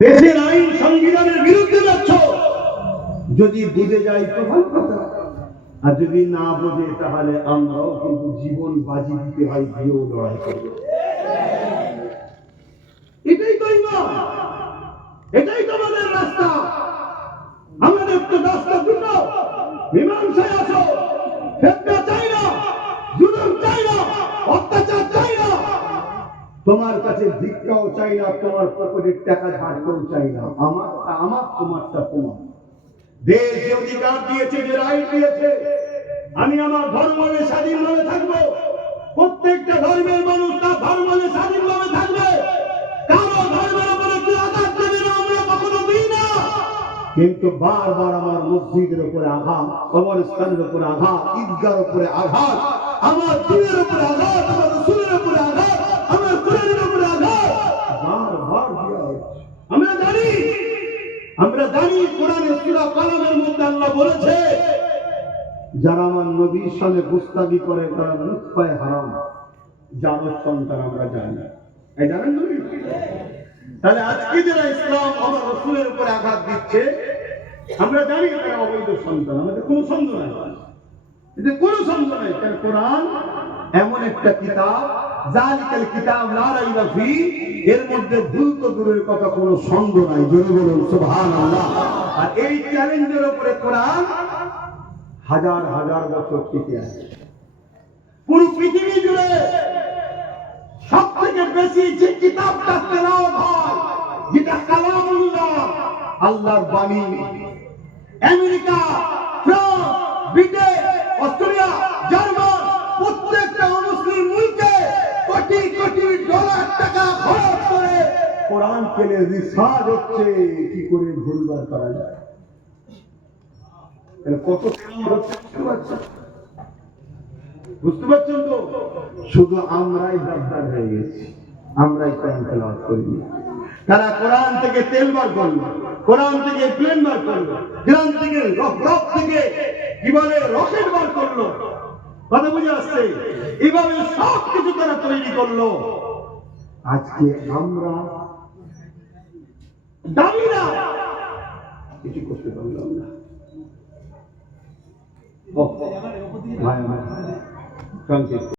দেশের আইন সংবিধানের বিরুদ্ধে যাচ্ছ, যদি বুঝে যাই তো ভালো কথা, আর যদি না বোঝে তাহলে আমরাও কিন্তু জীবন বাজি দিতে হয়, দিয়েও লড়াই করব। এটাই তো ইমান, এটাই তো আমাদের রাস্তা। আমাদের তো রাস্তা দুটো, মীমাংসায় আসো। ফেতনা চাই না, জুলুম চাই না, অত্যাচার চাই না, তোমার কাছে ভিক্ষাও চাই না, তোমার পকেটের টাকা ধারকেও চাই না। আমার তোমারটা তোমার। দেশ যে অধিকার দিয়েছে, যে রাইট দিয়েছে, আমি আমার ধর্ম নিয়ে স্বাধীনভাবে থাকবো। প্রত্যেকটা ধর্মের মানুষ তার ধর্ম নিয়ে স্বাধীনভাবে থাকবে। কারো ধর্মের উপরে কেউ আঘাত দেবে না, আমরা কখনো দিই না। কিন্তু বারবার আমার মসজিদের উপরে আঘাত, কবরস্থানের উপরে আঘাত, ঈদগার উপরে আঘাত, আমার দিনের উপরে আঘাত, আমার রাসূলের উপরে আঘাত, আমার কোরআনের উপরে আঘাত বারবার দেওয়া হচ্ছে। আমরা জানি কোরআনের সূরা কালামের মধ্যে আল্লাহ বলেছে, যারা আমার নবীর সামনে গুস্তাখি করে তারা নুতফায়ে হারাম, জানোর সন্তান। আমরা জানি, এই জানেন নবী? তাহলে আজকে যারা ইসলাম আমার রাসূলের উপরে আঘাত দিচ্ছে, আমরা জানি তারা অবৈধ সন্তান। আমাদের কোনো সন্দেহ নাই, এতে কোনো সন্দেহ নাই। কারণ কোরআন এমন একটা কিতাব, জালিকাল কিতাব লা রাইবা ফি, এর মধ্যে ভুল তো দূরের কথা, কোনো সন্দেহ নাই। জোরে বলুন সুবহানাল্লাহ। আর এই চ্যালেঞ্জের উপরে কোরআন হাজার হাজার বছর টিকে আছে। পুরো পৃথিবী জুড়ে সব থেকে বেশি যে কিতাবটা তেলাওয়াত হয়, যেটা কালামুল্লাহ, আল্লাহর বাণী, America, France, Britain, Australia, German, প্রত্যেকটা মুসলিম মুলকে কোটি কোটি ডলার টাকা খরচ করে কোরআন কেনে রিসার্চ হচ্ছে কি করে ভুলবার করা যায়। কত বুঝতে পারছেন তো? শুধু আমরাই গাদ্দার হয়ে গেছি, আমরাই কোরআন তেলাওয়াত করিনি। তারা কোরআন থেকে তেল বার করলো, কোরআন থেকে প্লেন বার করলো, কোরআন থেকে রক থেকে কি বলে রকেট বার করলো। কথা বুঝে আসছে? এইভাবে সব কিছু তারা তৈরি করলো। আজকে আমরা দাবিরা কিছু করতে পারলাম না। ভাই আমার সংক্ষিপ্ত